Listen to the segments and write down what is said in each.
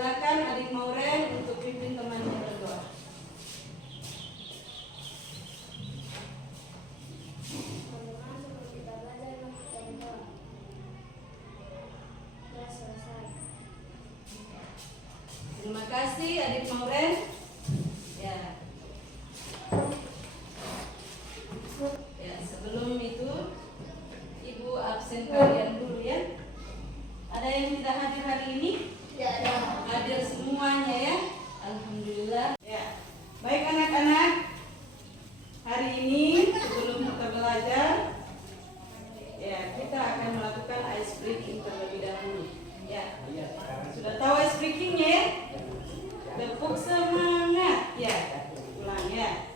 Silakan adik Mauren untuk pimpin temannya berdoa. Terima kasih adik Mauren. Ya. Ya, sebelum itu Ibu absen kalian dulu ya. Ada yang tidak hadir hari ini? Ya, ada. Hadir semuanya ya. Alhamdulillah. Ya. Baik anak-anak. Hari ini sebelum kita belajar, ya kita akan melakukan ice breaking terlebih dahulu. Ya. Sudah tahu ice breakingnya ya? Tepuk semangat. Ya. Ulang ya.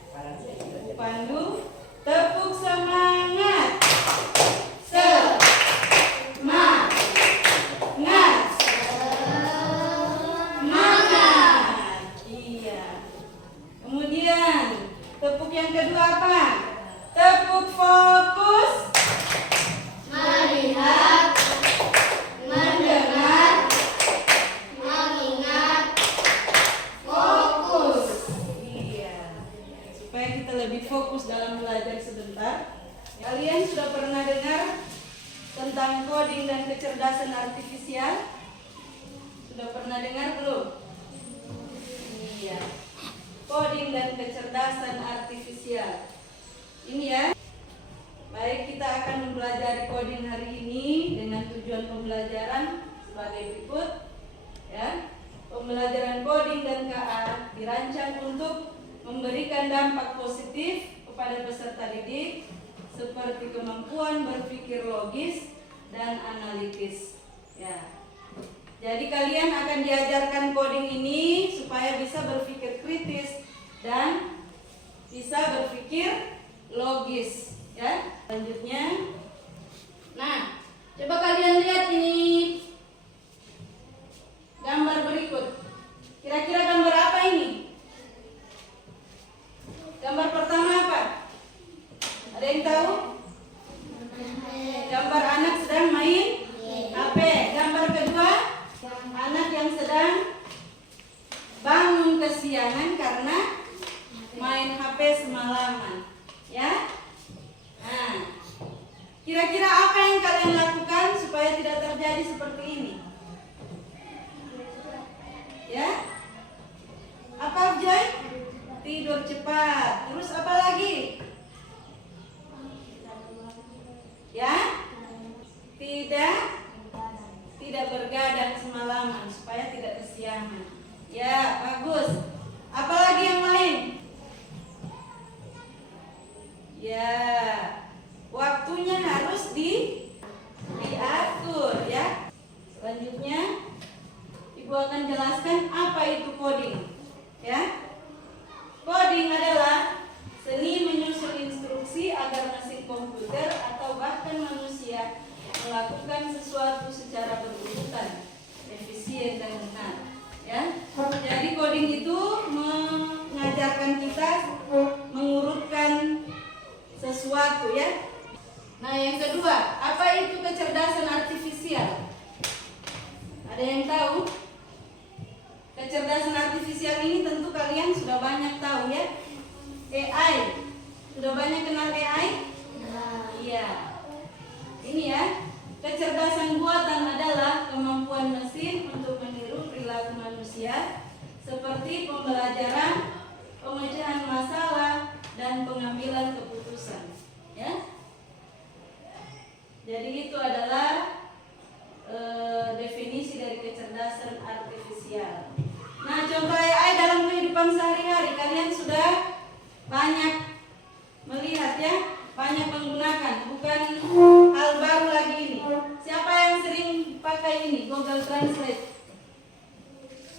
Ibu pandu. Tepuk semangat. Semangat. Semangat. Iya. Kemudian tepuk yang kedua apa? Tepuk fokus. Melihat, mendengar, mengingat, fokus. Iya. Supaya kita lebih fokus dalam belajar sebentar. Kalian sudah pernah dengar tentang coding dan kecerdasan artifisial? Sudah pernah dengar belum? Iya. Coding dan kecerdasan artifisial. Ini ya. Baik, kita akan mempelajari coding hari ini dengan tujuan pembelajaran sebagai berikut. Ya. Pembelajaran coding dan KA dirancang untuk memberikan dampak positif kepada peserta didik seperti kemampuan berpikir logis dan analitis. Ya. Jadi kalian akan diajarkan coding ini supaya bisa berpikir kritis dan bisa berpikir logis, ya. Selanjutnya, nah, coba kalian lihat ini gambar berikut. Kira-kira gambar apa ini? Gambar pertama apa? Ada yang tahu? Gambar anak sedang main HP. Gambar kedua, anak yang sedang bangun kesiangan karena main HP semalaman. Ya? Nah, kira-kira apa yang kalian lakukan supaya tidak terjadi seperti ini? Ya? Apa Joy? Tidur cepat. Terus apa lagi? Ya? Tidak bergadang semalaman supaya tidak kesiangan. Ya, bagus. Apalagi yang lain? Ya, waktunya harus diatur ya. Selanjutnya, Ibu akan jelaskan apa itu coding. Ya, coding adalah seni menyusun instruksi agar mesin komputer atau bahkan manusia melakukan sesuatu secara berurutan, efisien dan benar. Ya, jadi coding itu mengajarkan kita mengurutkan sesuatu ya. Nah, yang kedua, apa itu kecerdasan artifisial? Ada yang tahu? Kecerdasan artifisial ini tentu kalian sudah banyak tahu ya. AI. Sudah banyak kenal AI? Iya. Ini ya. Kecerdasan buatan adalah kemampuan mesin untuk meniru perilaku manusia seperti pembelajaran, pemecahan masalah, dan pengambilan keputusan. Ya. Jadi itu adalah definisi dari kecerdasan artifisial. Nah, contoh AI dalam kehidupan sehari-hari kalian sudah banyak melihat ya, banyak menggunakan, bukan hal baru lagi ini. Siapa yang sering pakai ini, Google Translate?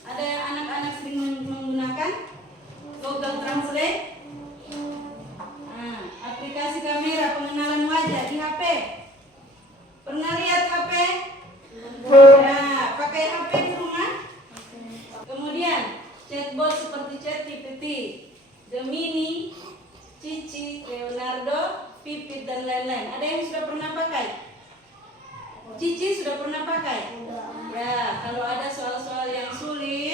Ada anak-anak sering menggunakan Google Translate? Nah, aplikasi kamera pengenalan wajah di HP. Pernah lihat HP? Nah, pakai HP di rumah? Kemudian chatbot seperti ChatGPT, Gemini, Cici, Leonardo, Pipit dan lain-lain. Ada yang sudah pernah pakai? Cici sudah pernah pakai? Ya, kalau ada soal-soal yang sulit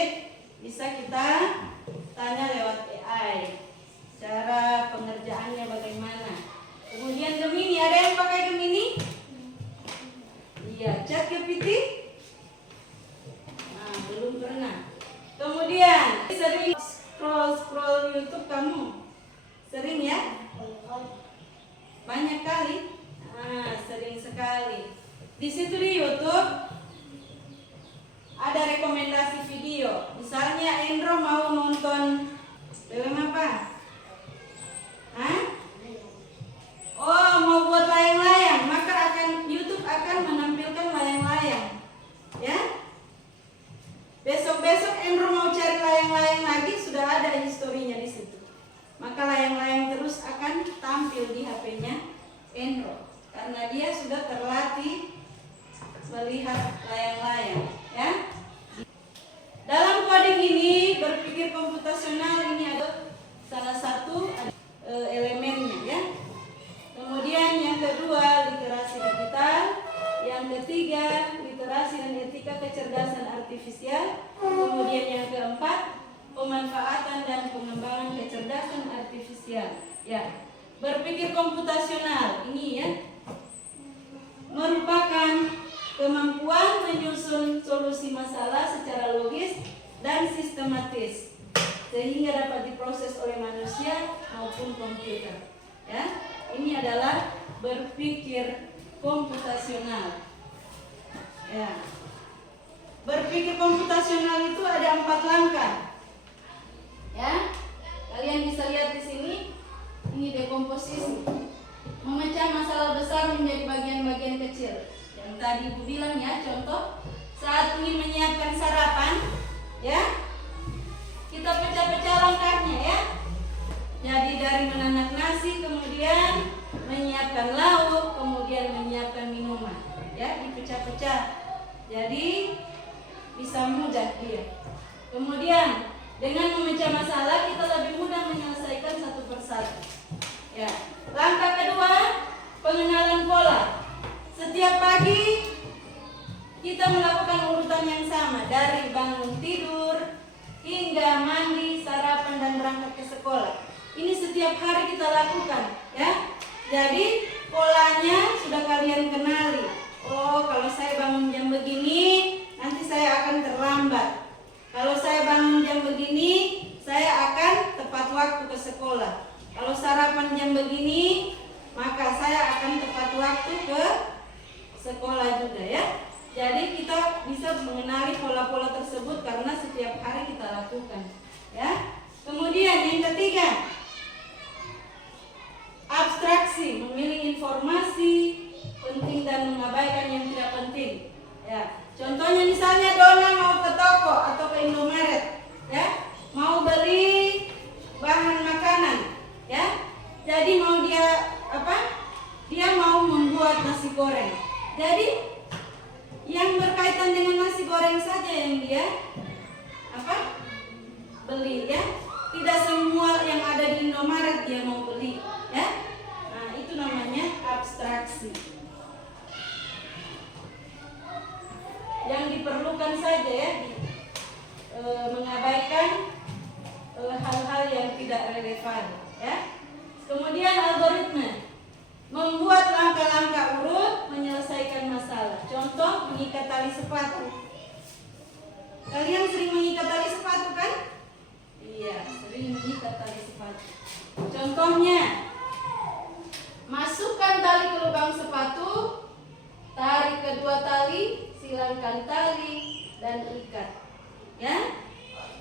YouTube kamu? Sering ya? Banyak kali? Sering sekali. Di situ di YouTube ada rekomendasi video. Misalnya Endro mau nonton film apa? Oh, mau buat layang-layang, maka YouTube akan menampilkan layang-layang. Ya? Besok-besok Endro mau cari layang-layang lagi, sudah ada historinya di situ. Maka layang-layang terus akan tampil di HP-nya Endro karena dia sudah terlatih melihat layang-layang, ya. Dalam coding ini berpikir komputasional ini ada salah satu elemennya, ya. Kemudian yang kedua literasi digital, yang ketiga literasi dan etika kecerdasan artifisial, kemudian yang keempat pemanfaatan dan pengembangan kecerdasan artifisial. Ya, berpikir komputasional ini ya merupakan kemampuan menyusun solusi masalah secara logis dan sistematis sehingga dapat diproses oleh manusia maupun komputer. Ya, ini adalah berpikir komputasional. Ya, berpikir komputasional itu ada 4 langkah. Ya, kalian bisa lihat di sini. Ini dekomposisi, memecah masalah besar menjadi bagian-bagian kecil. Yang tadi Ibu bilang ya, contoh saat ingin menyiapkan sarapan, ya, kita pecah-pecah langkahnya ya. Jadi dari menanak nasi, kemudian menyiapkan lauk, kemudian menyiapkan minuman, ya, dipecah-pecah. Jadi bisa mudah dia. Kemudian dengan memecah masalah kita lebih mudah menyelesaikan satu persatu. Ya, langkah kedua pengenalan pola. Setiap pagi kita melakukan urutan yang sama dari bangun tidur hingga mandi, sarapan dan berangkat ke sekolah. Ini setiap hari kita lakukan, ya. Jadi polanya sudah kalian kenali. Oh, kalau saya bangun jam begini, nanti saya akan terlambat. Kalau saya bangun jam begini, saya akan tepat waktu ke sekolah. Kalau sarapan jam begini, maka saya akan tepat waktu ke sekolah juga ya. Jadi kita bisa mengenali pola-pola tersebut karena setiap hari kita lakukan, ya. Kemudian yang ketiga, abstraksi, memilih informasi penting dan mengabaikan yang tidak penting. Ya, contohnya misalnya Dona mau ke toko atau ke Indomaret, ya, mau beli bahan makanan, ya. Jadi mau dia apa? Dia mau membuat nasi goreng. Jadi yang berkaitan dengan nasi goreng saja yang dia apa? Beli, ya. Tidak semua yang ada di Indomaret dia mau beli, ya. Nah, itu namanya abstraksi. Yang diperlukan saja ya, mengabaikan hal-hal yang tidak relevan, ya. Kemudian algoritma, membuat langkah-langkah urut menyelesaikan masalah. Contoh mengikat tali sepatu. Kalian sering mengikat tali sepatu kan? Iya, sering mengikat tali sepatu. Contohnya, masukkan tali ke lubang sepatu, tarik kedua tali, silangkan tali dan ikat. Ya,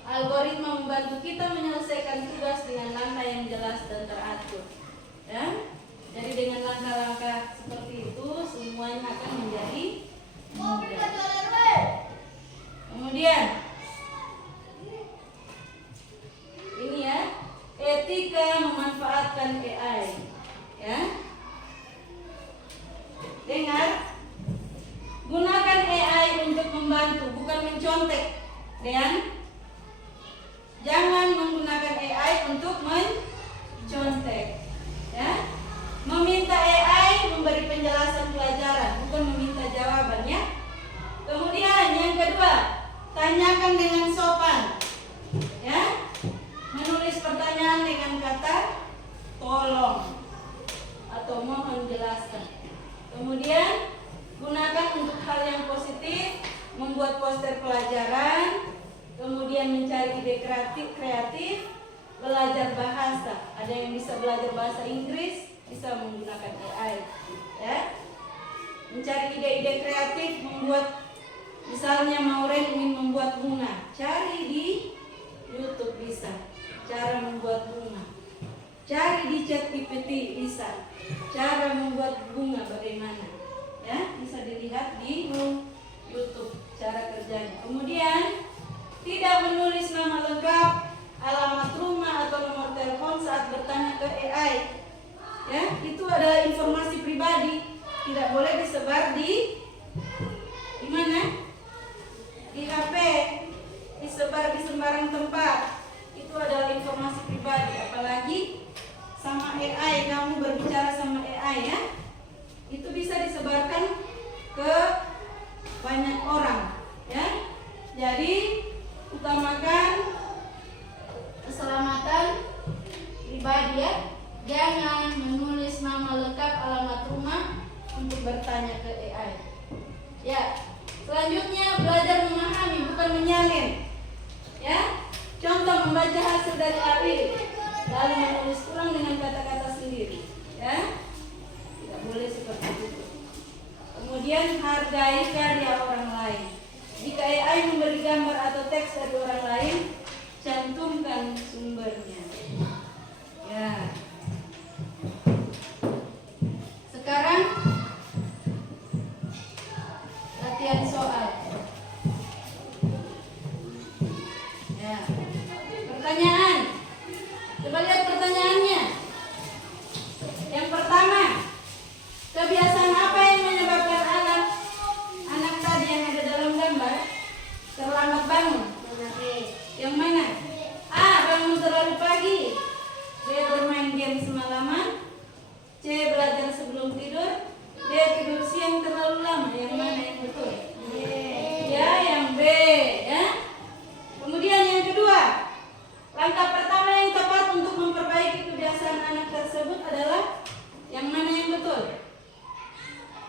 algoritma membantu kita menyelesaikan tugas dengan langkah yang jelas dan teratur. Ya, jadi dengan langkah-langkah seperti itu semuanya akan menjadi mudah. Kemudian ini ya, etika memanfaatkan AI. Ya, dengar. Gunakan AI untuk membantu, bukan mencontek. Dan jangan menggunakan AI untuk mencontek. Ya, meminta AI memberi penjelasan pelajaran, bukan meminta jawabannya. Kemudian yang kedua, tanyakan dengan sopan. Ya, menulis pertanyaan dengan kata tolong atau mohon jelaskan. Kemudian gunakan untuk hal yang positif, membuat poster pelajaran, kemudian mencari ide kreatif, belajar bahasa. Ada yang bisa belajar bahasa Inggris, bisa menggunakan AI. Ya. Mencari ide-ide kreatif, membuat, misalnya Maureen ingin membuat bunga, cari di YouTube bisa cara membuat bunga. Cari di ChatGPT bisa cara membuat bunga bagaimana. Ya, bisa dilihat di YouTube cara kerjanya. Kemudian tidak menulis nama lengkap, alamat rumah atau nomor telepon saat bertanya ke AI. Ya, itu adalah informasi pribadi, tidak boleh disebar di mana? Di HP, disebar di sembarang tempat. Itu adalah informasi pribadi, apalagi sama AI, kamu berbicara sama AI ya. Itu bisa disebarkan ke banyak orang ya. Jadi utamakan keselamatan pribadi ya. Jangan menulis nama lengkap, alamat rumah untuk bertanya ke AI. Ya, selanjutnya belajar memahami bukan menyalin. Ya, contoh membaca hasil dari AI, lalu menulis ulang dengan kata-kata sendiri. Ya, tidak boleh seperti itu. Kemudian hargai karya orang lain. Jika AI memberi gambar atau teks dari orang lain, cantumkan sumbernya. Ya. Sekarang latihan soal. Ya. Pertanyaan. Coba lihat pertanyaannya. Yang pertama, kebiasaan apa yang menyebabkan anak tadi yang ada dalam gambar terlambat bangun? Yang mana? A. Bangun terlalu pagi. B. Bermain game semalaman. C. Belajar sebelum tidur. D. Tidur siang terlalu lama. Yang mana yang betul? Ya, yang B. Ya. Kemudian yang kedua, langkah pertama yang tepat untuk memperbaiki kebiasaan anak tersebut adalah yang mana yang betul?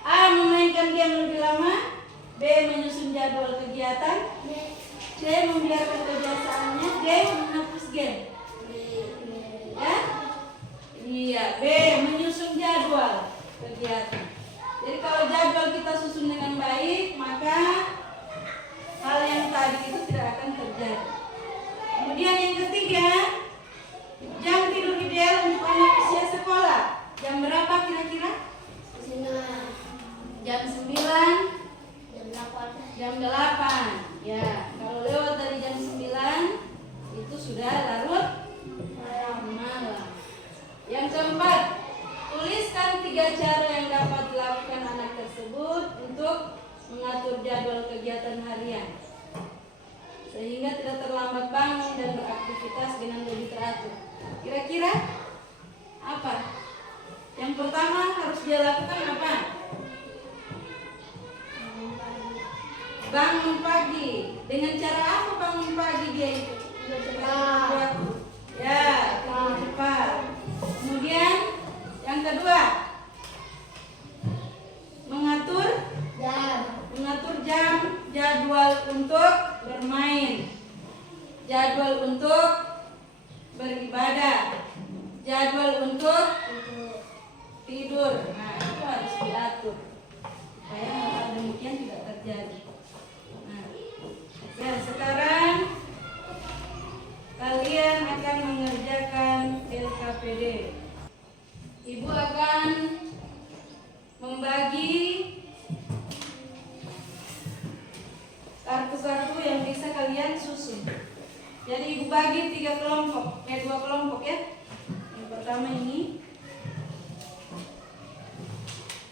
A. Memainkan game lebih lama. B. Menyusun jadwal kegiatan. C. Membiarkan kebiasaannya. D. Menghapus game. Ya? Iya, B. Menyusun jadwal kegiatan. Jadi kalau jadwal kita susun dengan baik, maka hal yang tadi itu tidak akan terjadi. Kemudian yang ketiga, jam tidur ideal untuk anak usia sekolah. Jam berapa kira-kira? Jam 9, jam 8. Ya, kalau lewat dari jam 9 itu sudah larut malam. Yang keempat, tuliskan 3 cara yang dapat dilakukan anak tersebut untuk mengatur jadwal kegiatan harian sehingga tidak terlambat bangun dan beraktivitas dengan lebih teratur. Kira-kira apa? Yang pertama harus dia lakukan apa? Bangun pagi. Dengan cara apa bangun pagi dia itu? Ya, tidur cepat. Kemudian yang kedua, mengatur jam, jadwal untuk bermain, jadwal untuk beribadah, jadwal untuk tidur. Nah, itu harus diatur supaya hal demikian tidak terjadi. Nah, ya, sekarang kalian akan mengerjakan LKPD. Ibu akan membagi kartu-kartu yang bisa kalian susun. Jadi ibu bagi 2 kelompok ya. Yang pertama ini.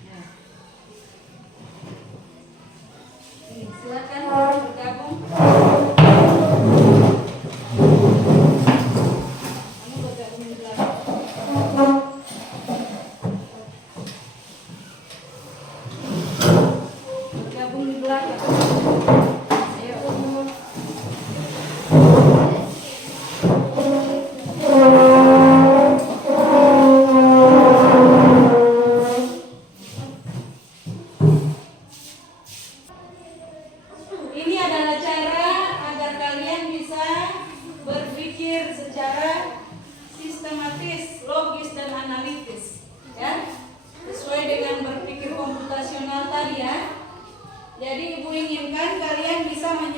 Nah. Ini silakan bergabung. Kamu bergabung di belakang. Bergabung di belakang. Ini adalah cara agar kalian bisa berpikir secara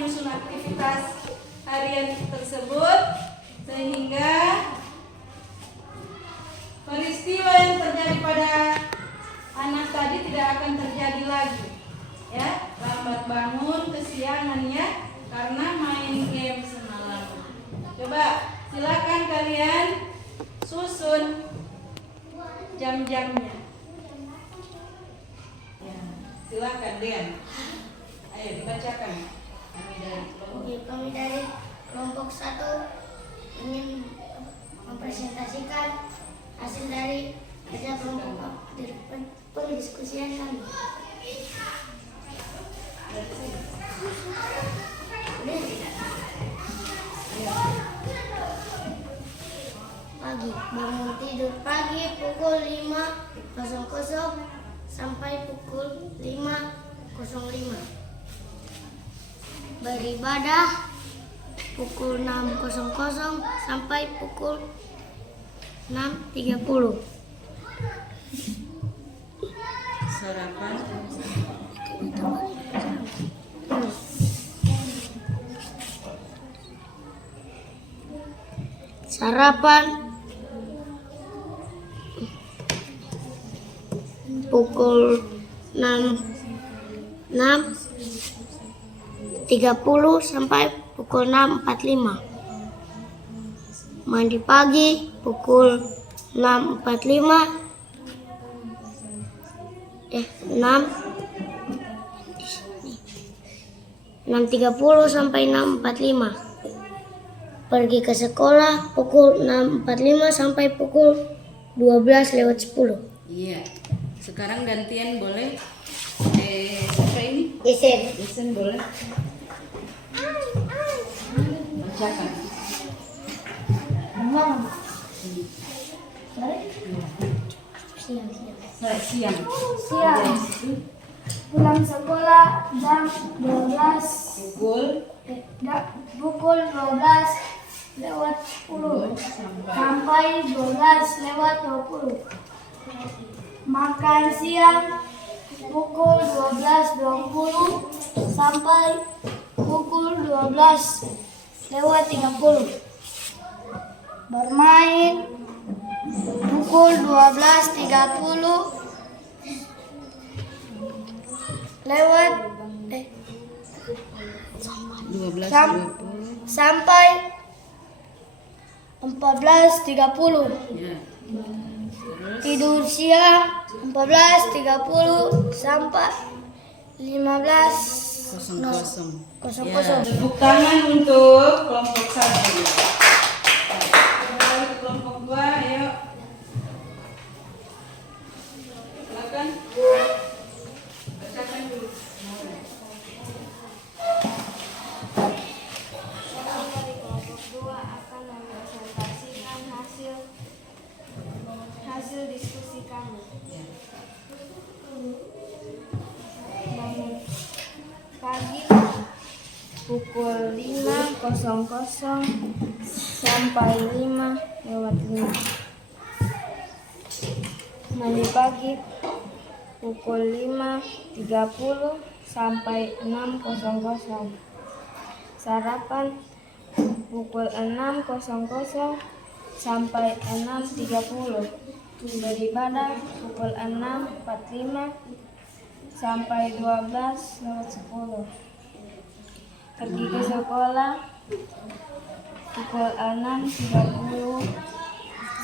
menyusun aktivitas harian tersebut sehingga peristiwa yang terjadi pada anak tadi tidak akan terjadi lagi. Ya, lambat bangun, kesiangan ya, karena main game semalam. Coba silakan kalian susun jam-jamnya. Ya, silakan Dian. Ayo dibacakan. Kami dari kelompok 1 ingin mempresentasikan hasil dari kerja kelompok pendiskusian kami. Pagi, bangun tidur pagi pukul 5.00 sampai pukul 5.05. Beribadah pukul 6.00 sampai pukul 6.30. Sarapan. Sarapan pukul 6.30 sampai pukul 6.45. Mandi pagi pukul 6.30 6.30 sampai 6.45. Pergi ke sekolah pukul 6.45 sampai pukul 12:10. Iya. Sekarang gantian boleh. Siapa ini? Desen boleh. Bacakan. Siang. Pulang sekolah jam 12 pukul 12:10 sampai 12:20. Makan siang pukul 12:20 sampai pukul 12:30. Bermain pukul 12:30 sampai 14:30. Ya. Tidur siang 14:30 sampai 15:00. 15:00. Ya, tepuk tangan untuk kelompok 1. Kembali ke kelompok 2, ayo. Silakan. Bacakan dulu. Dari kelompok 2 akan mempresentasikan hasil diskusi kami. Ya. Bangun pagi pukul 5.00 sampai 5:05. Mandi pagi pukul 5.30 sampai 6.00. Sarapan pukul 6.00 sampai 6.30. Beribadah pukul 6.45 sampai 12:10. Pergi ke sekolah pukul 6.30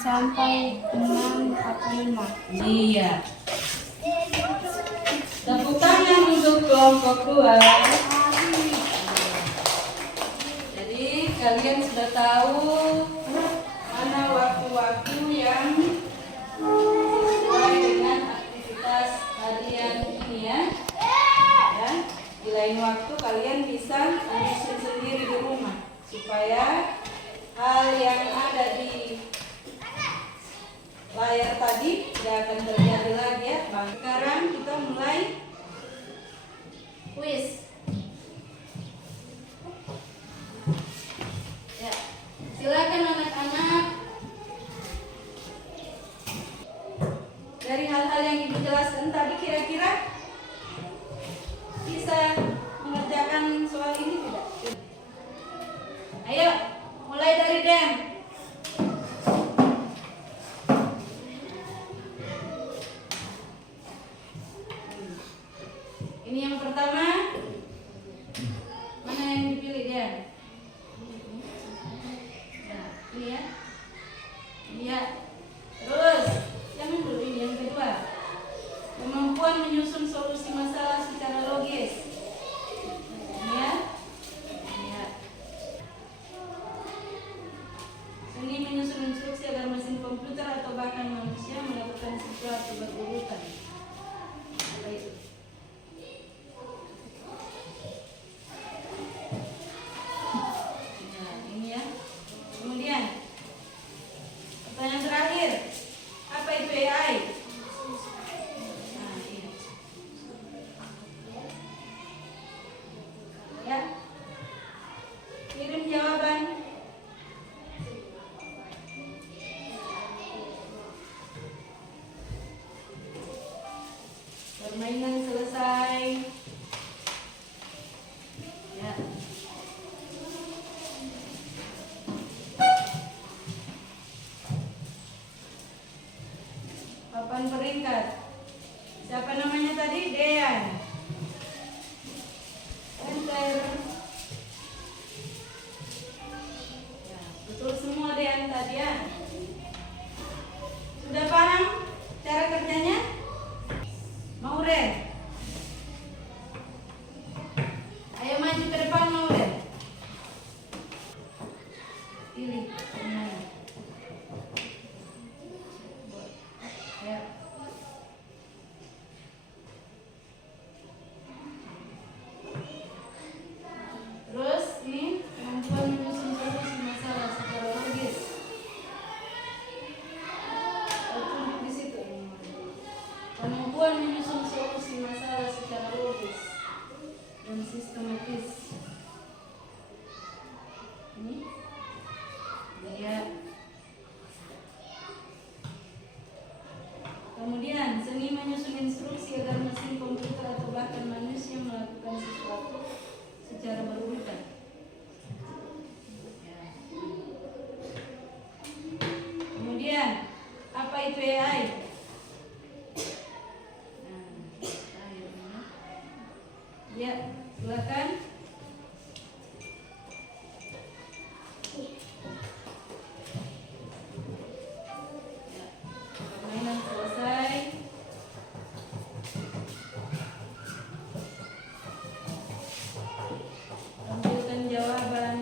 sampai 6.45. Iya. Tepuk tangan untuk kelompok 2. Jadi kalian sudah tahu mana waktu-waktu yang sesuai dengan aktivitas harian ini ya. Ya. Di lain waktu kalian bisa menyusun sendiri di rumah supaya hal yang ada di layar tadi tidak akan terjadi lagi ya. Sekarang kita mulai kuis. Ya, silakan anak-anak. Dari hal-hal yang Ibu jelaskan tadi kira-kira bisa mengerjakan soal ini tidak? Ayo, mulai dari Den. Ini yang pertama. Mana yang dipilih Den? Nah, ini ya. Iya. Terus, yang dulu ini yang kedua. Kemampuan menyusun solusi masalah secara logis. Ini ya. Iya. Seni menyusun instruksi agar mesin komputer atau bahkan manusia melakukan sesuatu berurutan. Apa itu? Nah, ini ya. Kemudian pertanyaan terakhir, apa itu AI? Nah, ini. Ya, kirim jawaban. Permainan selesai. Ya. Papan peringkat. Siapa namanya tadi? Dean. Enter. Ya, betul semua Dean tadi ya. Sudah paham cara kerjanya? Maureen. Ayo maju ke depan Maureen. Pilih. Ya. Terus ini kemampuan menyusun solusi masalah secara logis. Tunjuk di situ. Kemampuan menyusun solusi masalah secara logis dan sistematis. Ini. Ya. Kemudian, seni menyusun instruksi agar mesin komputer atau bahkan manusia melakukan sesuatu secara berurutan. Ya. Kemudian, apa itu AI? Nah, ya, silakan. Ya, permainan selesai. Tampilkan jawaban.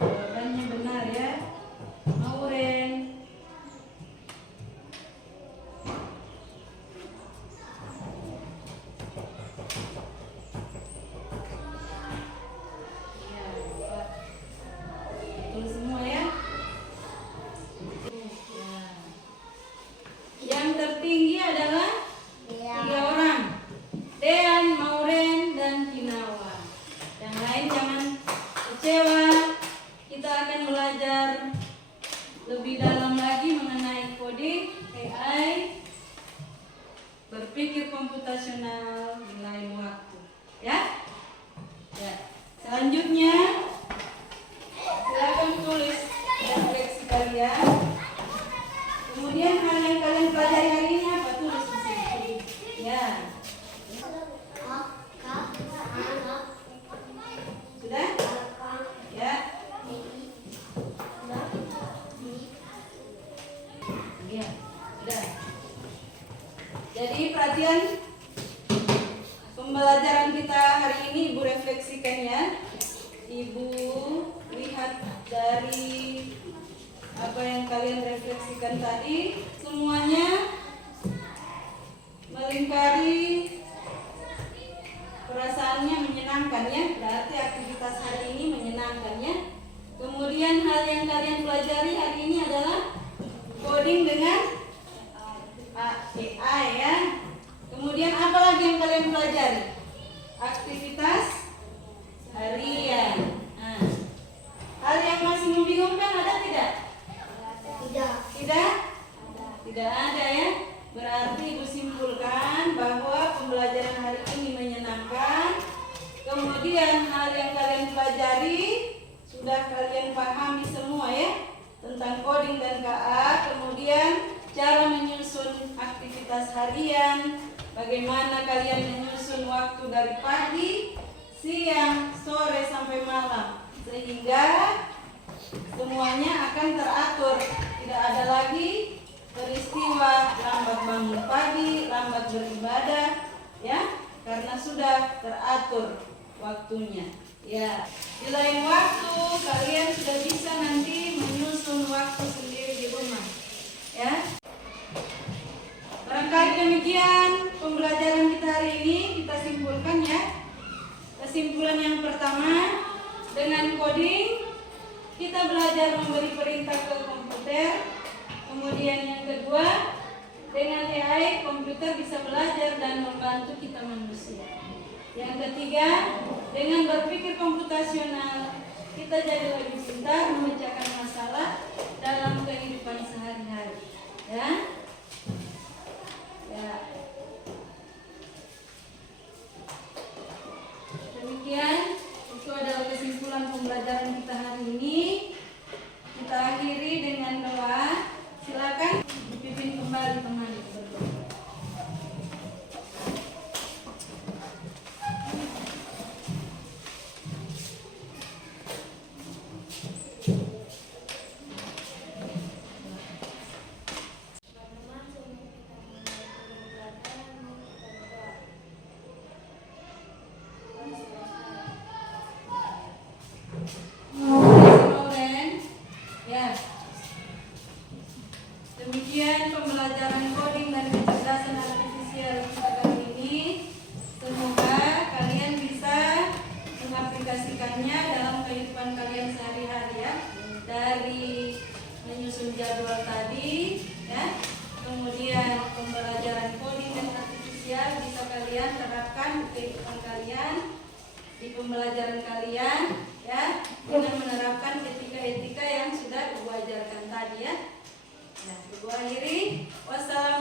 Jawabannya benar ya, Maureen. Ya, betul semua ya. Ya. Yang tertinggi adalah 3 orang, Dean, Maureen, dan Kinawa. Yang lain jangan kecewa. Kita akan belajar lebih dalam lagi mengenai coding, AI, berpikir komputasional di lain waktu. Ya? Ya. Selanjutnya, silakan tulis refleksi kalian. Kemudian hal yang kalian pelajari hari ini apa? Tulis di sini. Ya. Sudah? Ya. Ya, sudah. Jadi perhatian pembelajaran kita hari ini Ibu refleksikan ya. Ibu lihat dari apa yang kalian refleksikan tadi, semuanya melingkari perasaannya menyenangkan ya. Berarti aktivitas hari ini menyenangkan ya. Kemudian hal yang kalian pelajari hari ini adalah coding dengan AI ya. Kemudian apa lagi yang kalian pelajari? Aktivitas harian. Nah, hal yang masih membingungkan ada tidak? Tidak? Tidak ada ya. Berarti Ibu simpulkan bahwa pembelajaran hari ini menyenangkan Kemudian hal yang kalian pelajari sudah kalian pahami semua ya, tentang coding dan KA. Kemudian cara menyusun aktivitas harian, bagaimana kalian menyusun waktu dari pagi, siang, sore sampai malam, sehingga semuanya akan teratur. Tidak ada lagi peristiwa lambat bangun pagi, lambat beribadah, ya, karena sudah teratur waktunya. Ya, di lain waktu kalian sudah bisa nanti menyusun waktu sendiri di rumah, ya. Barangkali demikian pembelajaran kita hari ini, kita simpulkan ya. Kesimpulan yang pertama, dengan coding kita belajar memberi perintah ke komputer. Kemudian yang kedua, dengan AI komputer bisa belajar dan membantu kita manusia. Yang ketiga, dengan berpikir komputasional kita jadi lebih pintar memecahkan masalah dalam kehidupan sehari-hari. Ya. Ya. Demikian itu adalah kesimpulan pembelajaran kita hari ini. Kita akhiri dengan doa. Silakan dipimpin kembali teman. Ya. Demikian pembelajaran coding dan kecerdasan artifisial kita kali ini. Semoga kalian bisa mengaplikasikannya dalam kehidupan kalian sehari-hari ya. Dari menyusun jadwal tadi ya. Kemudian pembelajaran coding dan artifisial bisa kalian terapkan di kehidupan kalian, di pembelajaran kalian ya, dengan menerapkan etika-etika yang sudah Ibu ajarkan tadi ya. Nah, Ibu akhiri. Wassalamualaikum